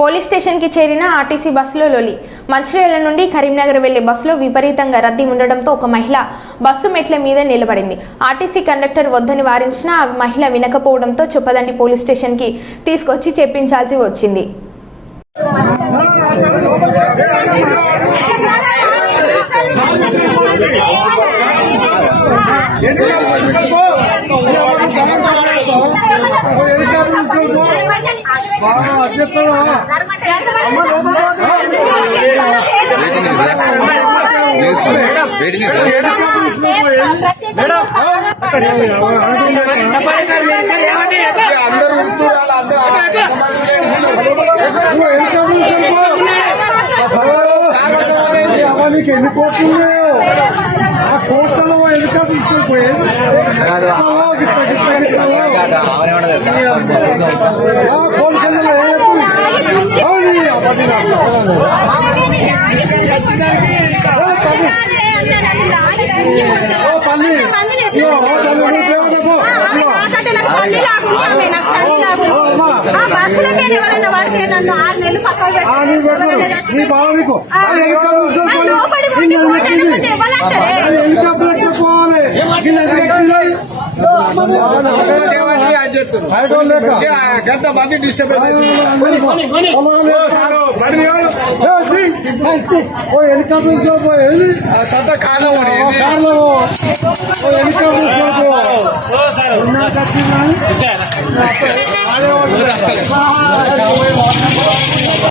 Police స్టేషన్కి చేరిన RTC బస్సులో లొలి. మంచిర్యాల నుండి కరీంనగర్ వెళ్లే బస్సులో విపరీతంగా రద్దీ ఉండడంతో ఒక మహిళ బస్సు మెట్ల మీద నిలబడింది. ఆర్టీసీ కండక్టర్ వద్దని వారించినా ఆ మహిళ వినకపోవడంతో చొప్పదండి పోలీస్ స్టేషన్కి తీసుకొచ్చి చెప్పించాల్సి వచ్చింది. హెలికాప్టర్